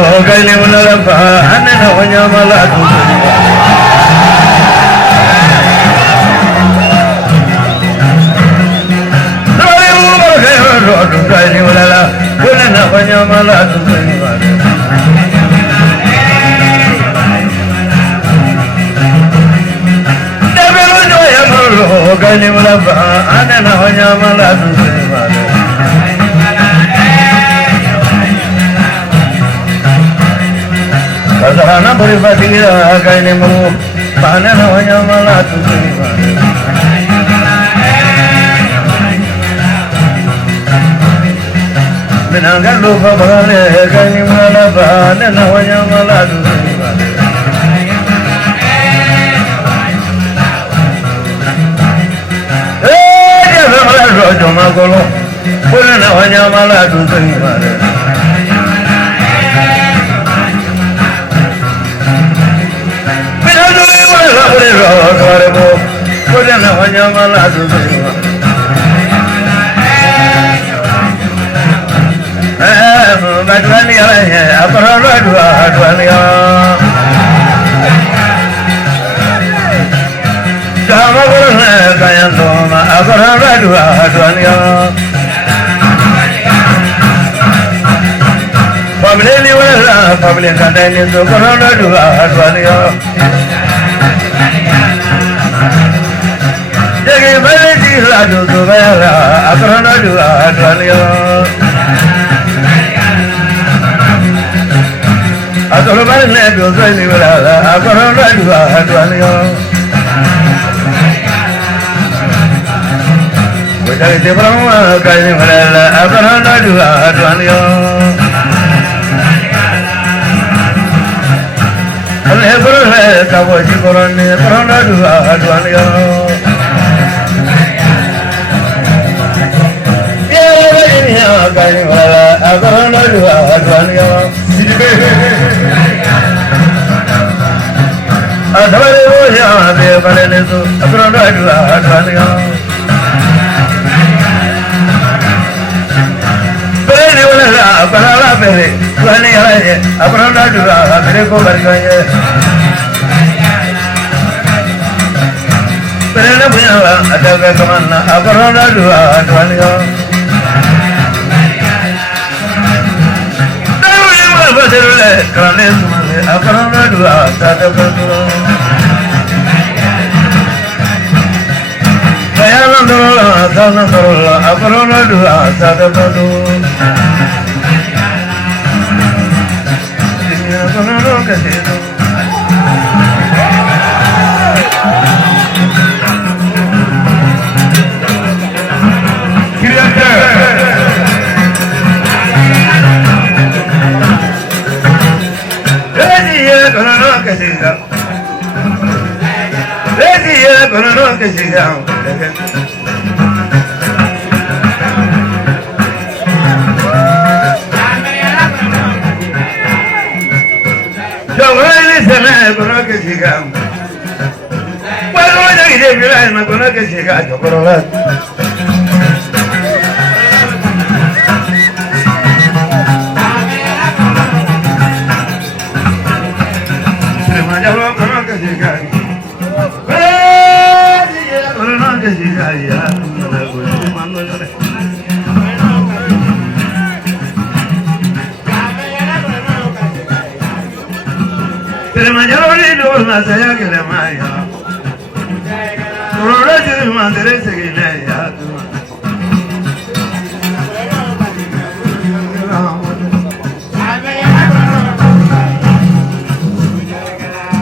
Kaini Mulapa, and then Wanyamala. Kaini Mulala, Kulana Wanyamala to Kaini Mulapa, and then Wanyamala to Kasarana Puripatia, Kainimu, Panana Wanyamala to Minanga Lupa Bane, Kainimala, Panana Wanyamala to Magolo, Pulana Wanyamala to Public content to Corona to Adwania. Take very little to Vera, a Corona to Adwania. A Corona to Venezuela, a Corona to Adwania. With a different kind of a Corona to Adwania. Never Kawaji Korone, Corona to Adwania. Yeah, Kainimala, a Corona to Adwania. A Davaria, the Valeneso, a Corona to Adwania. Perennial, Banala Pere, Vania, a Corona to Adwania. Perennial, a Davakamana, a Corona to Adwania. A Corona to Adwania. Kayanandorola, a Corona to Adwania. Saya que le maya, Corona de Mandere seguiré ya.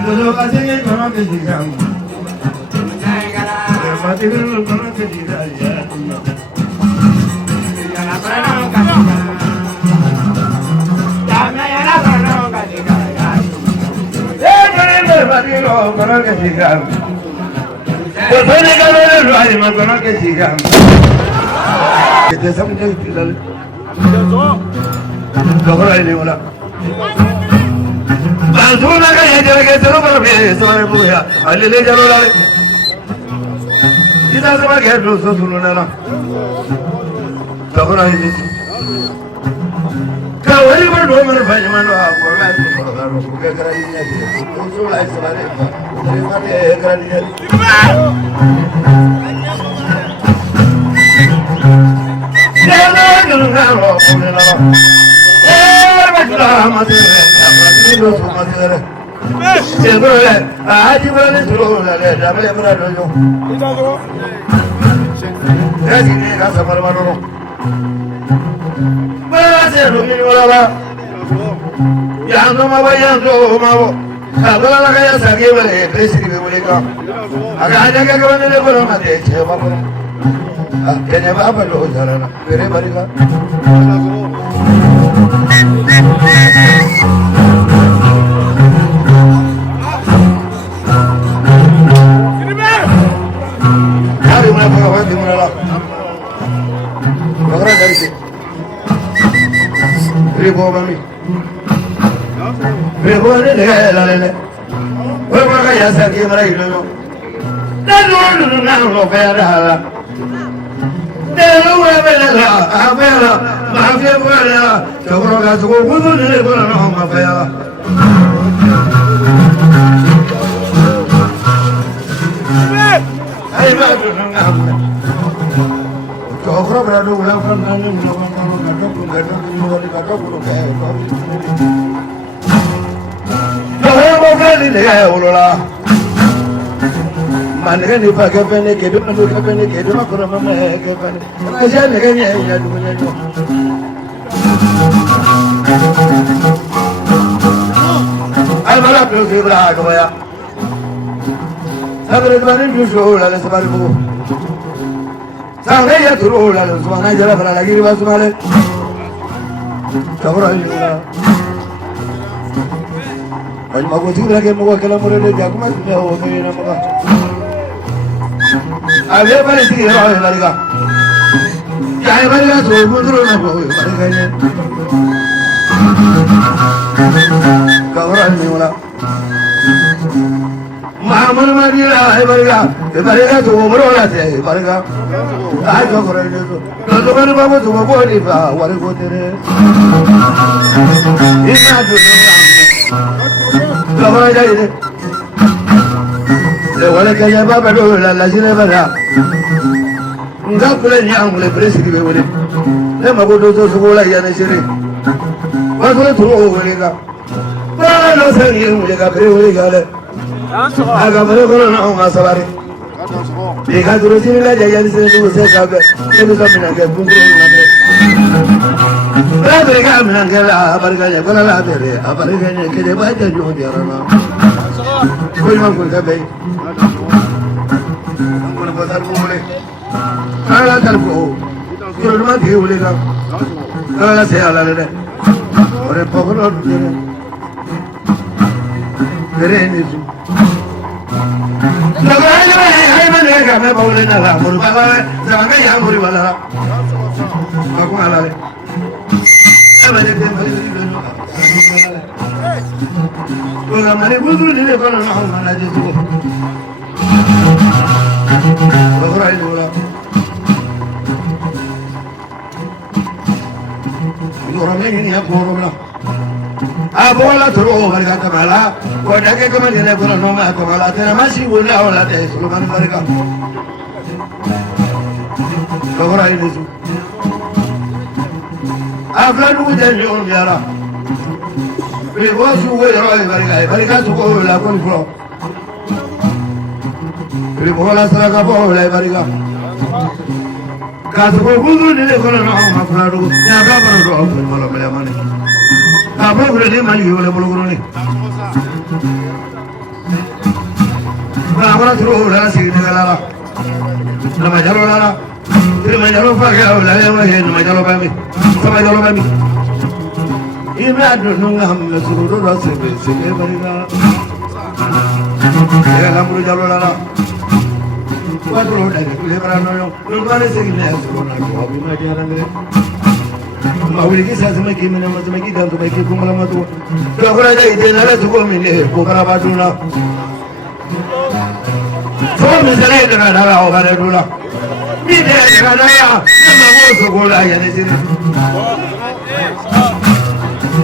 Todo va a seguir con lo que sigamos. Pero va a seguir con lo que sigamos ya. Con que sigamos. Pues voy a llegar el baño con que sigamos. Que te estamos diciendo. Ahora le digo la. Azul la calle ya que se lo para bien, eso es buena. Ali le llamo la. Y da se va que no solo nada. Ahora le digo.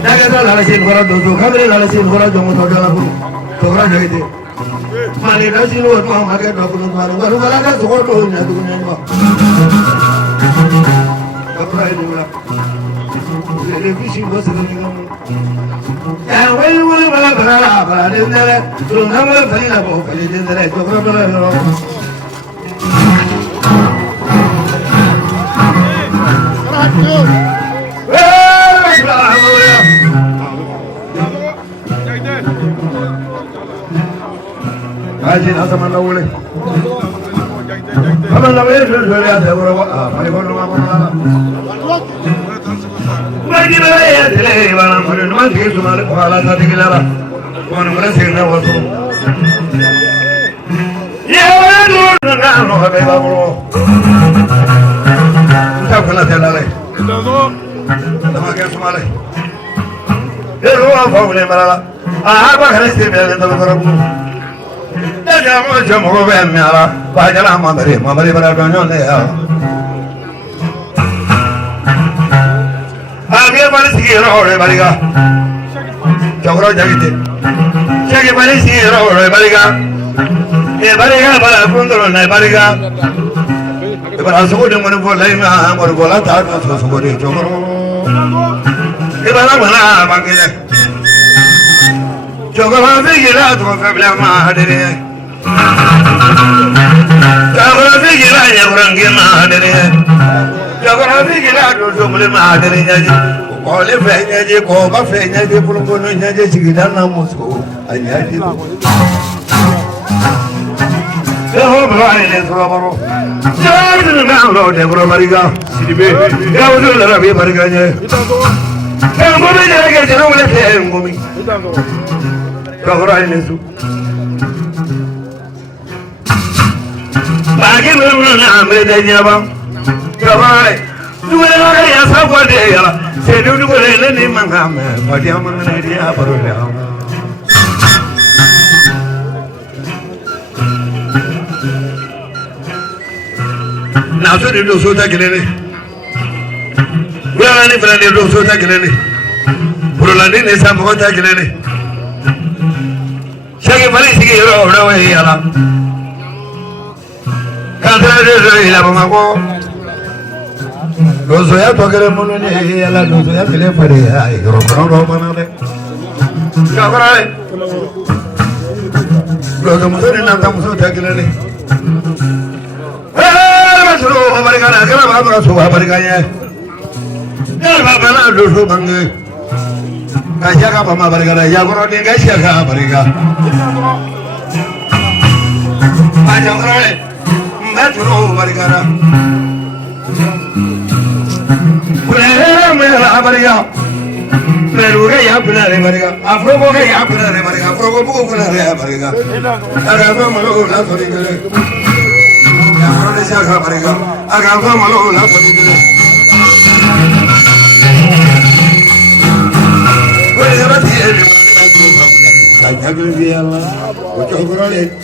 Daga la sin for do kamre la sin for do mo to la bu. To ra jai de. Mani la sin wo ma ma ke do ko ma ro la ga so do nya du nya ma. Ka pra ni la. Le bi si bo se ni ga mo. Ya wai wai bala bala bala de ne le. Do na ma fa ni la bo fa ni de ne to ra bala ro. Ajin asa mana boleh. Apa namanya sudah ada berapa? Mari kono apa? Bagi saya tele malam hari ini masih cuma kepala tadi kelara. Kono mana sih nak waktu? Ya waduh, nak no apa baru? Tak kena telale. Nama kau semua le. Apa boleh malah? Apa harus dia tahu kerana? Jangan cuma bermewah, bajalah mabari beragam ya. Agar balik sih orang baliga, cakro jadi deh. Jadi balik sih orang baliga, baliga balik pun terus naik baliga. Ibarat suku dengan bola ini, bola tak ada suku di cakro. Ibarat mana bangkitnya? Cakro masih gila tu kabel mah ada. Jangan fikir aja orang gimana deh. Jangan fikir aja orang mana deh jadi. Kalau fenya je, kau fenya je, perempuannya je sekitar namusku aja je. Jauh berani le surabaro. Jangan nanglo deh bermariga. Sidibe. Jauh dulu lah bermariganya. Yang bumi jadi kerja boleh yang bumi. Jauh berani le su. Bagi mana ambil jawab, jawab. Dua orang yang sahaja dia lah. Sedih dua orang ni mangam, pada mana dia berulai. Nafsu di dosa tak kene. Bulan ni bulan di dosa tak kene. Bulan ni sama tak kene. Segi balik segi orang ini lah. Kadang-kadang ia mengaku, dosa ya tu kerana mana ni ialah dosa ya kele pada orang mana le, siapa le? Dosa musuh ni nak musuh tak kele ni. Masuk apa mereka? Kenapa masuk apa mereka? Kenapa mana dosa bangga? Kaya apa mereka? Ya korang ni kaya apa mereka? Macam mana le? Metro Marigara Pulera Mera Mariga Meruga ya Pulera Mariga Afrogo ya Pulera Mariga Afrogo buku Pulera Mariga Agama Malo la Torigale Agama Shaka Mariga Agama Malo la Torigale Pulera Tiere Kaya Gulbiala Ochogorale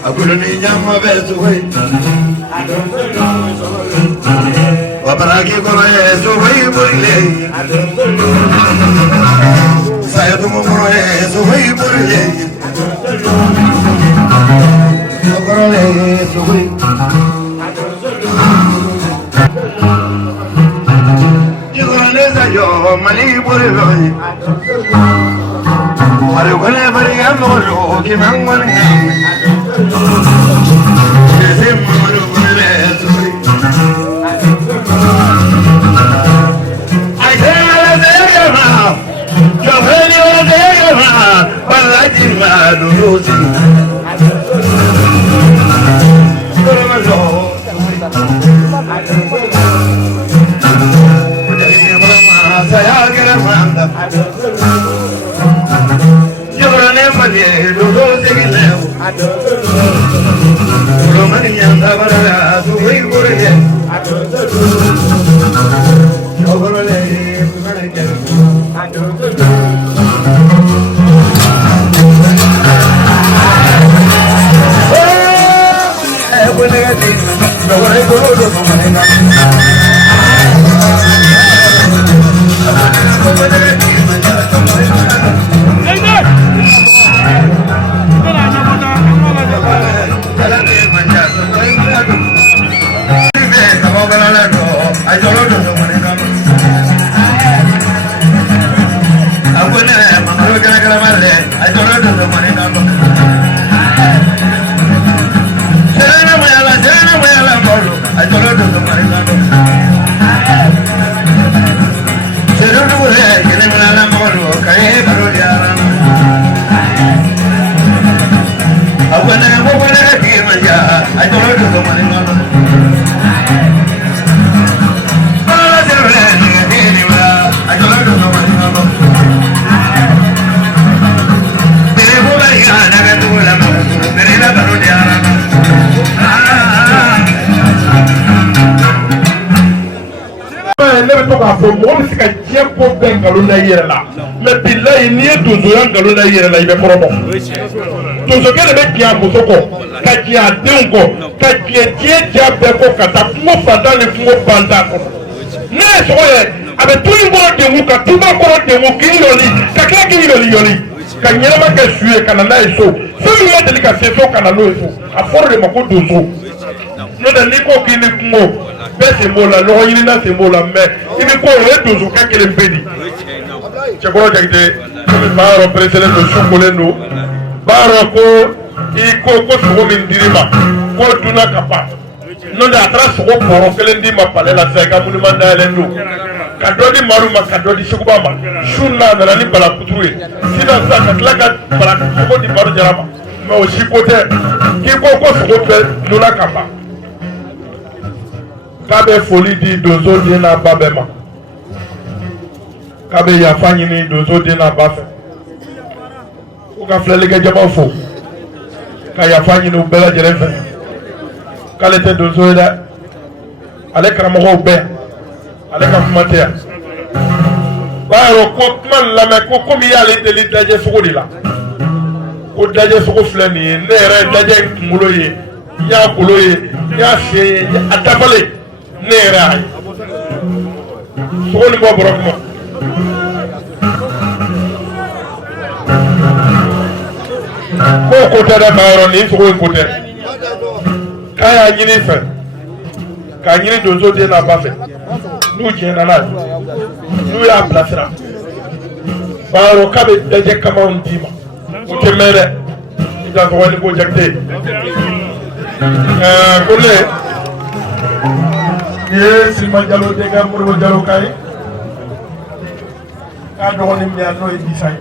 Aku ni jangan bersuai. Apalagi kalau suai boleh. Saya tu mau suai boleh. Kalau suai. Jangan saja mali boleh. Hari boleh beri amor, kita mengang. Ada Romania Tabara, to wait for it. Over mɔgɔ bɛ se ka diɲɛ ko bɛɛ nkalon da i yɛrɛ la mɛ bilayi n'i ye donsoya nkalon da i yɛrɛ la i bɛ kɔrɔbɔ donsokɛ de bɛ diɲɛ a muso kɔ ka diɲɛ a denw kɔ ka diɲɛ diɲɛ diya bɛɛ kɔ ka taa kungo fantan ni kungo bantan kɔnɔ ne ye sogo ye a bɛ tu in kɔrɔ dengun ka tuba kɔrɔ dengun k'i yɔli ka tila k'i yɔli ka ɲɛnama kɛ su ye ka na n'a ye so fɛn min ma deli ka se so ka na n'o ye so a fɔra de ma ko donso n'o tɛ n'i ko k'i ni kungo bɛɛ sen b'o la ɲɔgɔn ɲinina sen b'o la mɛ i bɛ ko o ye donsokɛ kelen pe di cɛkɔrɔ Jakite komi baa yɔrɔ pereselen don su kolen don baa yɔrɔ ko i ko sogo min dir'i ma k'o dunna ka ban n'o tɛ a taara sogo bɔrɔ kelen d'i ma palais la sisan i ka monument dayɛlɛn don ka dɔ di Maru ma ka dɔ di Seguba ma su n'a nana ni bala kuturu ye sisan ka tila ka bala sogo di Maru Jara ma mɛ o si ko tɛ k'i ko sogo bɛɛ dunna ka ban k'a bɛ foli di donso den n'a ba bɛɛ ma k'a bɛ yafa ɲini donso den n'a ba fɛ ko ka filɛlikɛjamaw fo ka yafa ɲini u bɛɛ lajɛlen fɛ k'ale tɛ donso ye dɛ ale karamɔgɔw bɛɛ ale ka kuma tɛ yan b'a yɔrɔ ko kuma lamɛn ko komi i y'ale deli dajɛ sogo de la ko dajɛ sogo filɛ nin ye ne yɛrɛ ye dajɛ kunkolo ye n y'a golo ye n y'a sen ye a dafalen ne yɛrɛ y'a ye sogo ni bɔ bɔrɔ kuma k'o ko tɛ dɛ maa yɔrɔ nin sogo in ko tɛ k'a y'a ɲini fɛ k'a ɲini donso den n'a ba fɛ n'u jɛnna n'a ye n'u y'a bilasira maa yɔrɔ k'a bɛ dajɛ kamaw d'i ma o tɛ mɛn dɛ i ka sɔgɔ ni ko Jakite ko ne ye Silima Jalo denkɛ Modibo Jalo ka ye k'a dɔgɔnin min yan n'o ye Bisa ye